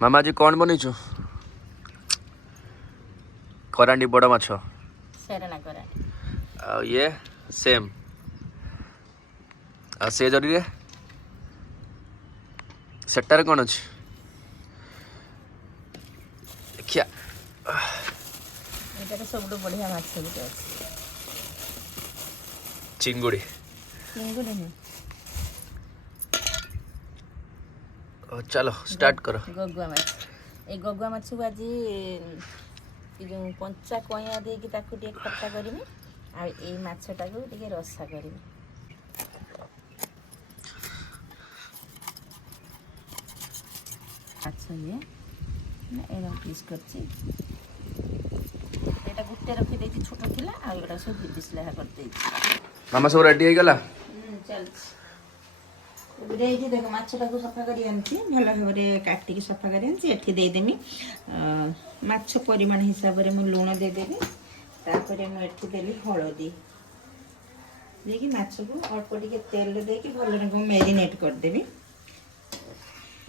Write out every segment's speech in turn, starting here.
मामा जी कौन बनीचु करांडी बड़ माछ सेरना करांडी आ ये सेम आ से जरी रे सेटार कौन अच्छी देखिया एटा सबटु बढ़िया माछ गुटे अछि चिंगुड़ी चिंगुड़ी नहीं चलो स्टार्ट करो गगुआ माछ ए गगुआ माछ को आज जो कंचा कइया दे कि ताकू टे खट्टा करबी आ ए माछटा को टे रसा करबी अच्छा ये ना एरा पीस करछि एटा गुट्टे रखि देछि छोट थिला आ एटा सब बिसला कर देछि मामा सब रेडी हो गला चल देखो माछटा को सफा करी आनछि भल भाबरे काटी के सफा करी आनछि एठी दे देमी माछ परिमाण हिसाब रे मु लूण दे देबी तापरे मु एठी देली हळदी देखि माछ को अल्प टिके तेल दे के भल रे मैरिनेट कर देबी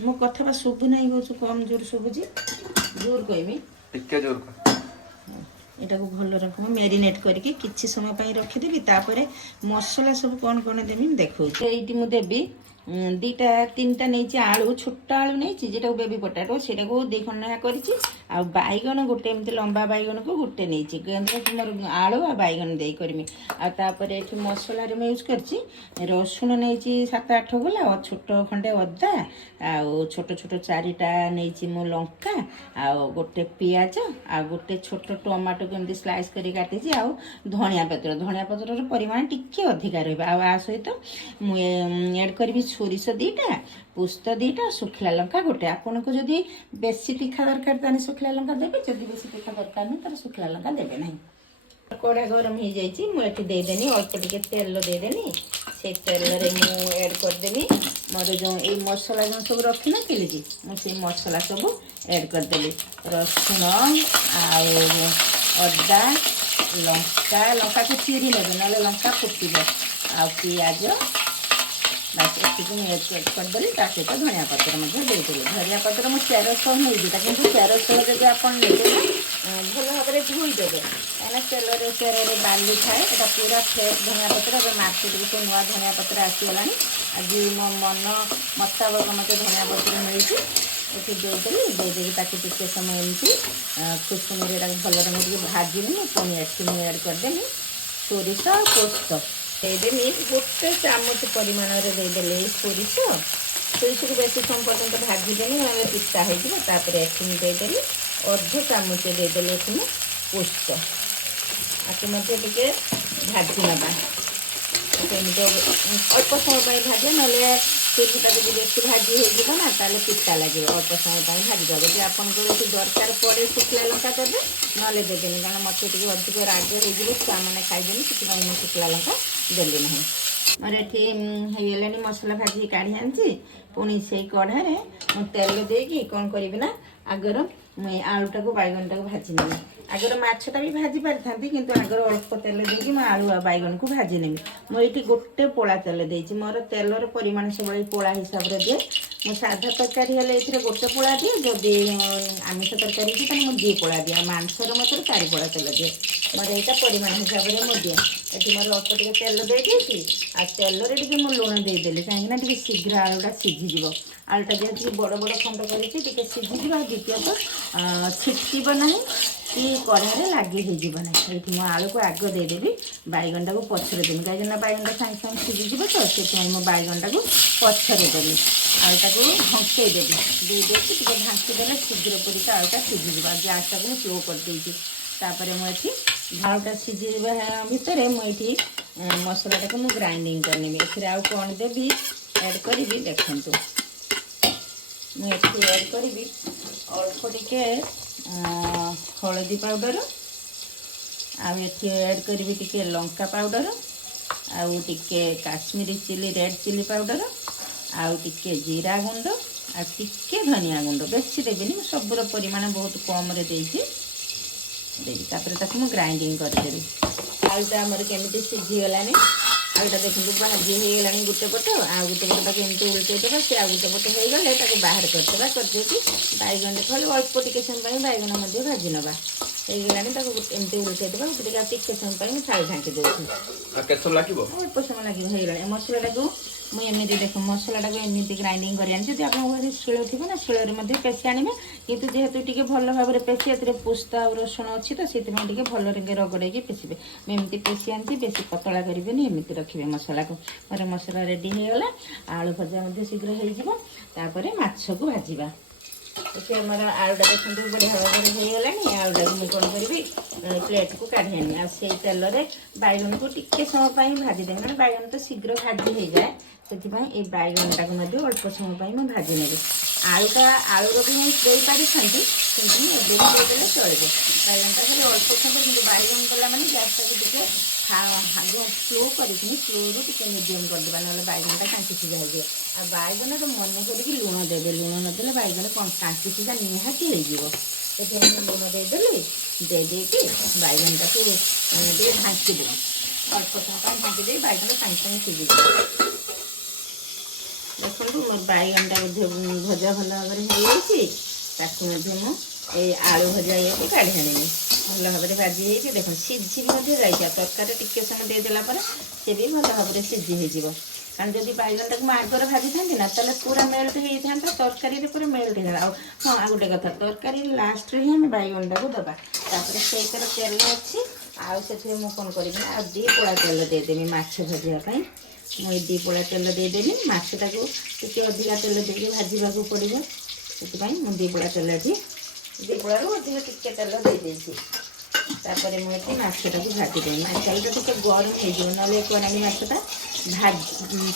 मो कथा बा सुबु नाही होछु कम जोर सुबुजी जोर कहमी टिके जोर कर एटा को भल रकम मैरिनेट करके किछि समय पई रखि देबी तापरे मसाला सब कोन कोन देबी देखौ एइटी मु देबी दीटा तीनटा नहीं आलू छोटा आलू नहीं जेटा बेबी पोटाटो सेटा को दे खंडा करिछि आ बैगन गोटे एमती लंबा बैगन को गोटे नहीं गेंदा आलू आ बैगन दे करमी आ तापरे एठी मसला रे मैं यूज करछि रसुन नहीं 7-8 गोला और छोट खंडे अदा आ छोट छोट चारिटा नहीं मो लंका आ गोटे पियाज आ गोटे छोट टमाटो को एमती स्लाइस करी काटिछि आ धनिया पत्र रो परिमाण टिके अधिका रहबा आ सहित मु ऐड करबी सोरिष दीटा पुस्त दीटा सुखला लंका गोटे आपन को जदी बेसी तीखा दरकार ताने सुखला लंका देबे जदी बेसी तीखा दरकार नहीं तर सुखला लंका देबे नहीं कोड़ा गरम हो जाइछि मु एठी दे देनी अल्प टिके तेल दे देनी से तेल रे मु ऐड कर देबी मोर जो ए मसाला जो सब रखि न केली जी मु से मसाला सब ऐड कर देली रसुन आ अदा लंका को चीरी नेबे नले लंका फुटिबो आ पियाज बस एतिको ऐड कर देली ता सहित धनिया पत्र मध्य दे देली धनिया पत्र मु 400 नहीं दिता किंतु 400 जदि आपन लेते भल भाବରେ धोई देबे एना तेल रे बाली थाए एटा पूरा फ्रेश धनिया पत्र रे मार्केट को नवा धनिया पत्र आसी गलानी आज मो मन मुताबिक मते धनिया पत्र मिलछि एठी दे देली ताकि टिके समय एमती खुशबू रे भल रे भाजिनी पुणी एठी ऐड कर देली सोरिष पोस्त देदेमी गोटे चामच परिमाण देदेले सोरिष को बेसी समय पर्यटन भाजीदेनी ना पिता होपर एठी देदेली अर्ध चामच देदेले पोस्त आके टे भाजी नवा अल्प समय भाजे ना सुजीटा जी बेसी भाजी हो ना ताले पिता लगे अल्प समय भाजी देव जब आपको दरकार पड़े शुखला लंका देवे ना देवेनि कारण मत अधिक राग हो छुआ मैंने खाइदेनि से शुखला लंका देली ना मोर ये मसला भाजी काढ़ी आनी पुणी से कढ़ारे तेल देकी कौन करी ना आगर मुझे आलूटा को बैगनटा को भाजी नेबी आगर माछटा भी भाजी पारि था किंतु आगर अल्प तेल देकी मैं आलू आ बैगन को भाजी नेबी मुझे गोटे पोला तेल देती मोर तेलर परिमाण सब पोला हिसाब से दिए मो साधा तरकारी हेल्ले ये गोटे पोला दिए जदि आमिष तरकारी कि मुझे 2 पोला दिए मांसर मतलब 4 पोला तेल दिए मोर यहाँ परिमाण हिसाब से मुझे ये मोर अल्प टे तेल देती आ तेल रे मुझे लुण देदेली कहीं शीघ्र आलूटा सीझीज आलूटा जेहतु बड़ बड़ खंड कर सीझीज द्वितीयतः छिटक ना कि कढ़ारे लगे होना ये आलू को आग देदेवी बैगनटा को पछरे देवी कहीं बैगनटा सागे सागे सीझीज तो से बैगनटा को पछरे देवी आलूटा को ढंके देवी देदेकी ढांकीदेले शीघ्र पूरी आलूटा सीझीज गैसटा को स्लो कर मुझे आलूटा सीझा भितर मुझे मसलाटा को ग्राइंडिंग करनेबी एथिरे आउ कौन देवी ऐड करी देखु मुझे ऐड करी अल्प टिके हलदी पाउडर आठी ऐड करी टिके लंका पाउडर आउ टिके Kashmiri chilli red chilli powder आउ टिके जीरा गुंड आ टिके धनिया गुंड बेसी देविनी सबूर परिमाण बहुत कम रे देवी ग्राइंडिंग करदेवी आलूटा आमर केमी सीझीगलानी ଆଳୁଟା ଦେଖନ୍ତୁ ଭାଜି ହେଇଗଲାଣି ଗୋଟେ ପଟ, ଆଉ ଗୋଟେ ପଟ ତାକୁ ଏମିତି ଉଲଟେଇଦେବା। ସେ ଆଉ ଗୋଟେ ପଟ ହେଇଗଲେ ତାକୁ ବାହାର କରିଦେବା। କରିଦେଇକି ବାଇଗଣ ଖାଲି ଅଳ୍ପ ଟିକେ ସମୟ ପାଇଁ ବାଇଗଣ ମଧ୍ୟ ଭାଜି ନେବା। ହେଇଗଲାଣି ତାକୁ ଏମିତି ଉଲଟେଇଦେବା। ଟିକେ ଆଉ ଟିକେ ସମୟ ପାଇଁ ମୁଁ ଥାଳି ଢାଙ୍କି ଦେଉଛି। କେତେ ସମୟ ଲାଗିବ? ଅଳ୍ପ ସମୟ ଲାଗିବ। ହେଇଗଲାଣି ମସଲାଟାକୁ ମୁଁ ଏମିତି ଦେଖ ମସଲାଟାକୁ ଏମିତି ଗ୍ରାଇଣ୍ଡିଙ୍ଗ କରି ଆଣିଛି। ଯଦି ଆପଣଙ୍କ ଘରେ ଶିଳ ଥିବ ନା ଶିଳରେ ମଧ୍ୟ ପେଶି ଆଣିବେ। କିନ୍ତୁ ଯେହେତୁ ଟିକେ ଭଲ ଭାବରେ ପେଶି ଏଥିରେ ପୁସ୍ତା ଆଉ ରସୁଣ ଅଛି ତ ସେଥିପାଇଁ ଟିକେ ଭଲରେ ରଗଡ଼େଇକି ପେଶିବେ। ମୁଁ ଏମିତି ପେଶି ଆଣିଛି, ବେଶୀ ପତଳା କରିବେନି, ଏମିତି ରଖିବେ ମସଲାକୁ। ମୋର ମସଲା ରେଡ଼ି ହେଇଗଲା। ଆଳୁ ଭଜା ମଧ୍ୟ ଶୀଘ୍ର ହେଇଯିବ। ତାପରେ ମାଛକୁ ଭାଜିବା। ଦେଖିବେ ଆମର ଆଳୁଟା ଦେଖନ୍ତୁ ବଢ଼ିଆ ଭାବରେ ହେଇଗଲାଣି। ଆଳୁଟାକୁ ମୁଁ କ'ଣ କରିବି ପ୍ଲେଟ୍କୁ କାଢ଼ି ଆଣିବି। ଆଉ ସେଇ ତେଲରେ ବାଇଗଣକୁ ଟିକେ ସମୟ ପାଇଁ ଭାଜିଦେବି, କାରଣ ବାଇଗଣ ତ ଶୀଘ୍ର ଭାଜି ହେଇଯାଏ। ସେଥିପାଇଁ ଏଇ ବାଇଗଣଟାକୁ ମଧ୍ୟ ଅଳ୍ପ ସମୟ ପାଇଁ ମୁଁ ଭାଜି ନେବି। ଆଳୁର ବି ମୁଁ ଦେଇ ପାରିଥାନ୍ତି, କିନ୍ତୁ ମୁଁ ଏବେ ବି ଦେଇଦେଲେ ଚଳିବ। ବାଇଗଣଟା ଖାଲି ଅଳ୍ପ ସମୟ, କିନ୍ତୁ ବାଇଗଣ ଦେଲା ମାନେ ଗ୍ୟାସ୍ଟାକୁ ଟିକେ ସ୍ଲୋ କରିକିନି ସ୍ଲୋରୁ ଟିକେ ମିଡ଼ିୟମ୍ କରିଦେବା, ନହେଲେ ବାଇଗଣଟା କାଞ୍ଚି ସିଝା ହେଇଯିବ। ଆଉ ବାଇଗଣରେ ମନେ କରିକି ଲୁଣ ଦେବେ। ଲୁଣ ନଦେଲେ ବାଇଗଣ କାଞ୍ଚି ସିଝା ନିହାତି ହେଇଯିବ। ସେଥିପାଇଁ ମୁଁ ଲୁଣ ଦେଇଦେଲି। ଦେଇକି ବାଇଗଣଟାକୁ ଟିକେ ଢାଙ୍କିଦେବି। ଅଳ୍ପ ସମୟ ପାଇଁ ଢାଙ୍କି ଦେଇ ବାଇଗଣ ସାଙ୍ଗେ ସାଙ୍ଗେ ସିଝିଯିବ। ଦେଖନ୍ତୁ ମୋର ବାଇଗଣଟା ମଧ୍ୟ ଭଜା ଭଲ ଭାବରେ ହେଇଯାଇଛି। ତାକୁ ମଧ୍ୟ ମୁଁ ଏଇ ଆଳୁ ଭଜା ଇଏକୁ କାଢ଼ି ଆଣିବି। ଭଲ ଭାବରେ ଭାଜି ହେଇଛି। ଦେଖନ୍ତୁ ସିଝି ମଧ୍ୟ ଯାଇଛି। ତରକାରୀ ଟିକେ ସମୟ ଦେଇଦେଲା ପରେ ସେ ବି ଭଲ ଭାବରେ ସିଝି ହେଇଯିବ। କାରଣ ଯଦି ବାଇଗଣଟାକୁ ମୁଁ ଆଗରେ ଭାଜିଥାନ୍ତି ନା ତାହେଲେ ପୁରା ମେଲ୍ଟ ହେଇଥାନ୍ତା, ତରକାରୀରେ ପୁରା ମେଲ୍ଟ ହେଇଥାନ୍ତା। ଆଉ ଗୋଟେ କଥା, ତରକାରୀ ଲାଷ୍ଟରେ ହିଁ ଆମେ ବାଇଗଣଟାକୁ ଦେବା। ତାପରେ ସେଇଥିରେ ତେଲ ଅଛି। ଆଉ ସେଥିରେ ମୁଁ କ'ଣ କରିବି ନା ଆଉ 2 ପୋଳା ତେଲ ଦେଇଦେବି ମାଛ ଭାଜିବା ପାଇଁ। ମୁଁ ଏଇ 2 ପୋଳା ତେଲ ଦେଇଦେବି। ମାଛଟାକୁ ଟିକେ ଅଧିକା ତେଲ ଦେଇକି ଭାଜିବାକୁ ପଡ଼ିବ। ସେଥିପାଇଁ ମୁଁ 2 ପୋଳା ତେଲ ଏଠି 2 ପୋଳାରୁ ଅଧିକ ଟିକେ ତେଲ ଦେଇଦେଇଛି। ତାପରେ ମୁଁ ଏଠି ମାଛଟାକୁ ଭାଜିଦେବି। ତେଲଟା ଟିକେ ଗରମ ହେଇଯିବ, ନହେଲେ କରାଣ୍ଡି ମାଛଟା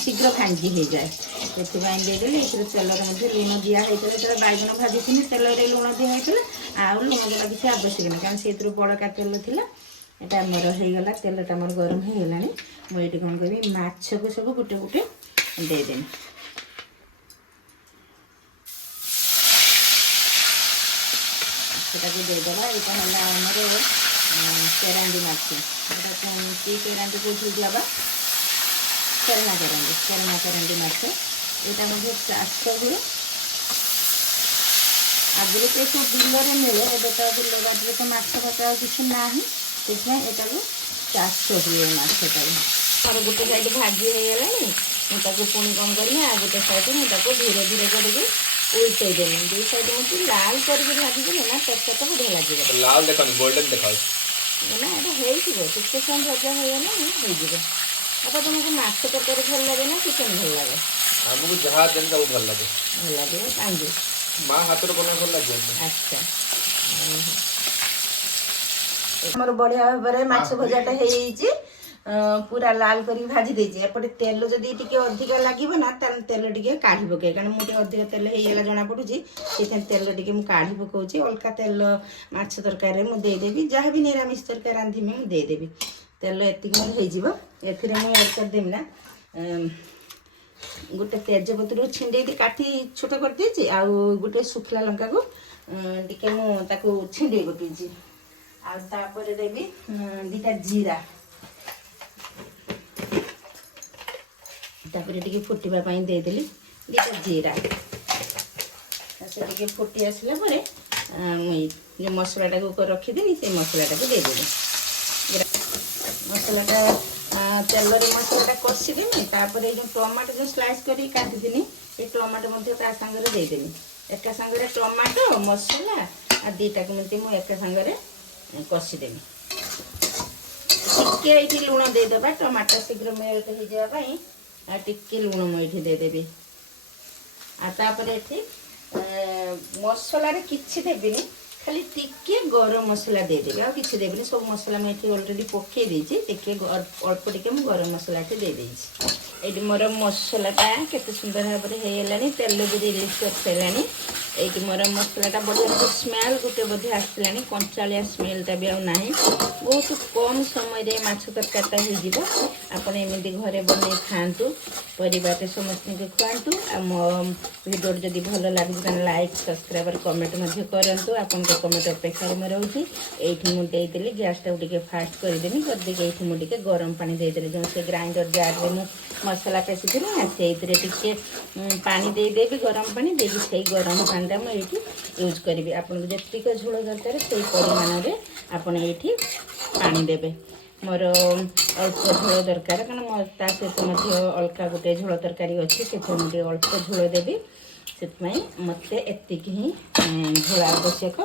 ଶୀଘ୍ର ଭାଙ୍ଗି ହେଇଯାଏ। ସେଥିପାଇଁ ଦେଇଦେଲି। ଏଥିରେ ତେଲରେ ମଧ୍ୟ ଲୁଣ ଦିଆ ହେଇଥିଲା। ଯେତେବେଳେ ବାଇଗଣ ଭାଜିଥିଲି ତେଲରେ ଲୁଣ ଦିଆ ହେଇଥିଲା। ଆଉ ଲୁଣ ଦେବା କିଛି ଆବଶ୍ୟକ ନାହିଁ, କାରଣ ସେଥିରୁ ବଳକା ତେଲ ଥିଲା। ଏଇଟା ଆମର ହେଇଗଲା। ତେଲଟା ଆମର ଗରମ ହେଇଗଲାଣି। ମୁଁ ଏଇଠି କ'ଣ କରିବି, ମାଛକୁ ସବୁ ଗୋଟେ ଗୋଟେ ଦେଇଦେବି। ସେଟାକୁ ଦେଇଦେବା। ଏଇଟା ହେଲା ଆମର କେରାଣ୍ଡି ମାଛ। ଏଇଟା କି କେରାଣ୍ଡି କହୁଛନ୍ତି ବାବା? କେରଣା କେରାଣ୍ଡି ମାଛ। ଏଇଟା ମଧ୍ୟ ଚାଷ ହୁଏ। ଆଗରୁ ତ ସବୁ ବିଲରେ ମିଳେ, ଏବେ ତ ବିଲ ବାଡ଼ିରେ ତ ମାଛ ଫାଛ ଆଉ କିଛି ନାହିଁ। ସେଥିପାଇଁ ଏଟାକୁ ଚାଷ ହୁଏ ମାଛଟାକୁ। ମୋର ଗୋଟେ ସାଇଡ଼୍ ଭାଜି ହେଇଗଲାଣି। ମୁଁ ତାକୁ ପୁଣି କ'ଣ କରିବି, ଆଉ ଗୋଟେ ସାଇଡ଼୍ ମୁଁ ତାକୁ ଧୀରେ ଧୀରେ କରିକି ଉଲଟେଇ ଦେବି। 2 ସାଇଡ଼୍ ମୁଁ ଲାଲ କରିକି ଭାଜିଦେଲି ନା ତରକାରୀଟା ବଢ଼ିଆ ଲାଗିବ। ଲାଲ ଦେଖାନି, ଗୋଲ୍ଡେନ୍ ଦେଖାଉଛି ନା ଏଇଟା ହେଇଯିବ। ଟିକେ ସମୟ ଭଜା ହେଇଗଲେ ହେଇଯିବ। ବାପା ତୁମକୁ ମାଛ ତରକାରୀ ଭଲ ଲାଗେ ନା ଚିକେନ୍ ଭଲ ଲାଗେ? ଆମକୁ ଯାହା ଦେଲେ ସବୁ ଭଲ ଲାଗେ। ଭଲ ଲାଗିବ କାହିଁକି? ମା ହାତରେ ବନେଇବା ଭଲ ଲାଗିବ। ଆଚ୍ଛା, ଆମର ବଢ଼ିଆ ଭାବରେ ମାଛ ଭଜାଟା ହେଇଯାଇଛି। ପୁରା ଲାଲ କରିକି ଭାଜି ଦେଇଛି। ଏପଟେ ତେଲ ଯଦି ଟିକେ ଅଧିକା ଲାଗିବ ନା ତାହେଲେ ତେଲ ଟିକେ କାଢ଼ି ପକାଏ, କାରଣ ମୁଁ ଟିକେ ଅଧିକ ତେଲ ହେଇଗଲା ଜଣାପଡ଼ୁଛି। ସେଥିପାଇଁ ତେଲ ଟିକେ ମୁଁ କାଢ଼ି ପକାଉଛି। ଅଲଗା ତେଲ ମାଛ ତରକାରୀରେ ମୁଁ ଦେଇଦେବି। ଯାହା ବି ନିରାମିଷ ତରକାରୀ ରାନ୍ଧିବି ମୁଁ ଦେଇଦେବି। ତେଲ ଏତିକି ମୋର ହେଇଯିବ। ଏଥିରେ ମୁଁ ଆଡ଼୍ କରିଦେବି ନା ଗୋଟେ ତେଜପତ୍ର ଛିଣ୍ଡେଇକି କାଟି ଛୋଟ କରିଦେଇଛି। ଆଉ ଗୋଟେ ଶୁଖିଲା ଲଙ୍କାକୁ ଟିକେ ମୁଁ ତାକୁ ଛିଣ୍ଡେଇ ପକେଇଛି। ଆଉ ତାପରେ ଦେବି 2ଟା ଜିରା। ତାପରେ ଟିକେ ଫୁଟିବା ପାଇଁ ଦେଇଦେଲି 2ଟା ଜିରା। ସେ ଟିକେ ଫୁଟି ଆସିଲା ପରେ ମୁଁ ଯେଉଁ ମସଲାଟାକୁ ରଖିଦେଲି ସେ ମସଲାଟାକୁ ଦେଇଦେବି। ମସଲାଟା ତେଲରେ ମସଲାଟା କଷିଦେବି। ତାପରେ ଏଇ ଯେଉଁ ଟମାଟୋ ଯେଉଁ ସ୍ଲାଇସ୍ କରିକି କାଟିଥିଲି ଏ ଟମାଟୋ ମଧ୍ୟ ତା ସାଙ୍ଗରେ ଦେଇଦେବି। ଏକା ସାଙ୍ଗରେ ଟମାଟୋ ମସଲା ଆଉ 2ଟାକୁ ଏମିତି ମୁଁ ଏକା ସାଙ୍ଗରେ କଷିଦେବି। ଟିକେ ଏଇଠି ଲୁଣ ଦେଇଦେବା, ଟମାଟୋ ଶୀଘ୍ର ମେଲ୍ଟ ହେଇଯିବା ପାଇଁ। ଆଉ ଟିକେ ଲୁଣ ମୁଁ ଏଇଠି ଦେଇଦେବି। ଆଉ ତାପରେ ଏଠି ମସଲାରେ କିଛି ଦେବିନି, ଖାଲି ଟିକେ ଗରମ ମସଲା ଦେଇଦେବି। ଆଉ କିଛି ଦେବିନି। ସବୁ ମସଲା ମୁଁ ଏଠି ଅଲରେଡ଼ି ପକାଇ ଦେଇଛି। ଟିକେ ଅଳ୍ପ ଟିକେ ମୁଁ ଗରମ ମସଲା ଏଠି ଦେଇଦେଇଛି। ଏଇଠି ମୋର ମସଲାଟା କେତେ ସୁନ୍ଦର ଭାବରେ ହେଇଗଲାଣି। ତେଲ ବି ରିଲିଜ୍ କରିସାରିଲାଣି। ଏଇଠି ମୋର ମସଲାଟା ବଢ଼ିଆ ସ୍ମେଲ୍ ଗୋଟେ ବୋଧେ ଆସିଲାଣି। କଞ୍ଚାଳିଆ ସ୍ମେଲ୍ଟା ବି ଆଉ ନାହିଁ। ବହୁତ କମ୍ ସମୟରେ ମାଛ ତରକାରୀଟା ହେଇଯିବ। ଆପଣ ଏମିତି ଘରେ ବନେଇ ଖାଆନ୍ତୁ। परिवार समस्त खुआंतु आ मो वीडियो जदि भल लगे लाइक सब्सक्राइब कमेंट करूँ आपन कमेंट अपेक्षा में रोचे ये मुझे गैस टाक टे फास्ट करदेवी करदेक ये मुझे गरम पानी देदेली जो से ग्राइंडर जार में मसला पेसी थी ना से टे पानी देदेवी गरम पानी देगी से गरम पानी मुझे यूज करी आपको जितक झोल दरकार से परिमाण में आपड़ ये पानी देवे मोर अल्प झोल दरकार कारण ता सहित अलका गोटे झोल तरकारी अच्छी से मुझे अल्प झोल देवी से मत एतिक ही झोल आवश्यक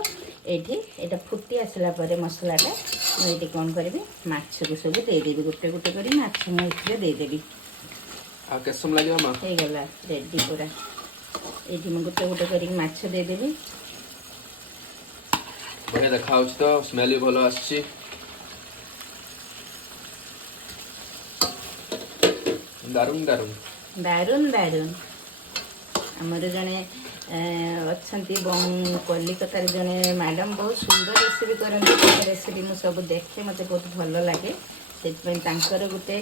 ये फुटी आसला मसलाटा मुझे कौन करी माछ को सब देदेवी गोटे गोटे कर माछ मुझे देदेवी गला रेडी पूरा ये गोटे गोटे कर माछ देदेवी बढ़िया देखा तो स्मेल भी भल आसी दारुण दारुण दारुण दारुण आमर जड़े अच्छा कलिकतार जड़े मैडम बहुत सुंदर रेसिपी करते रेसिपी मुझे सब देखे मत बहुत भल लगे से गोटे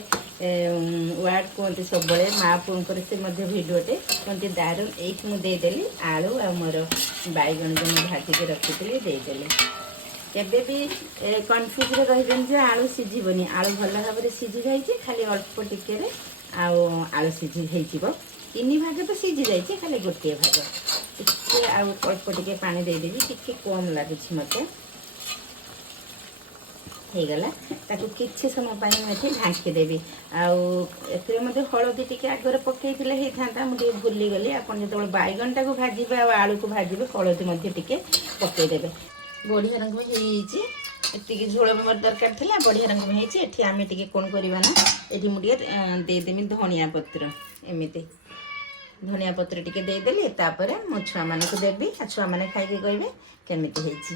वार्ड कहते सब माँ पुणकर से भिडियोटे कहते दारुण ये मुदेदेली आलू आ मोर बैगण जो भाजिक रखी देदेली केबे भी कन्फ्यूज रही आलू सीझबनी आलू भल भाव में सीझी जाइए खाली अल्प टिके आलू सीझी हो तीन भाग तो सीझी जाइए खाली गोटे भाग टे अल्प टिके पानी देदेवी टिके कम लगुच मत होगला ताकू किसी समय मुझे ढांकीदेवी आते हलदी टी आगे पकई होता मुझे भूलीगली आप जो बैगन टाक भाजबे आलू को भाजबे हलदी टी पकईदेवे बढ़िया रंग होती झोल मोर दरकार था बढ़िया रंग में होती आम टे कौन करवा ना ये मुझे देदेमी धनिया पत्र एमती धनिया पत्र टी देदेली तापर मो छुआ मान को देवी छुआ मैंने खाई कहे केमिति होती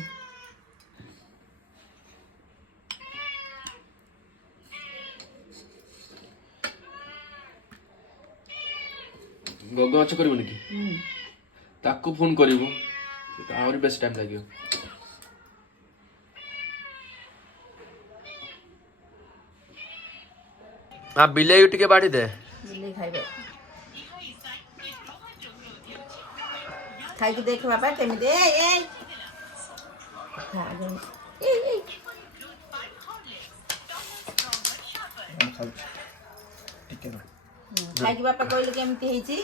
गग माछ कर ताकू फोन करू आहरी बेस टाइम लगे हाँ बिलेई टिके बाड़ी दे बिलेई खाइबे खाई देख बाबा केमिति ए खा दे ए खाई बापा कहले केमिति हेची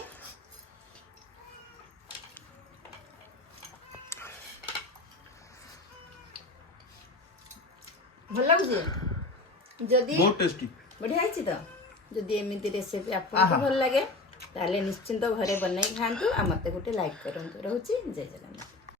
भल लगे जदि बहुत टेस्टी बढ़िया है तो जदि एमती रेसिपी आपको भल लगे ताले निश्चिंत घरे बनई खातु आ मत गोटे लाइक करूँ रोचे जय जगन्नाथ।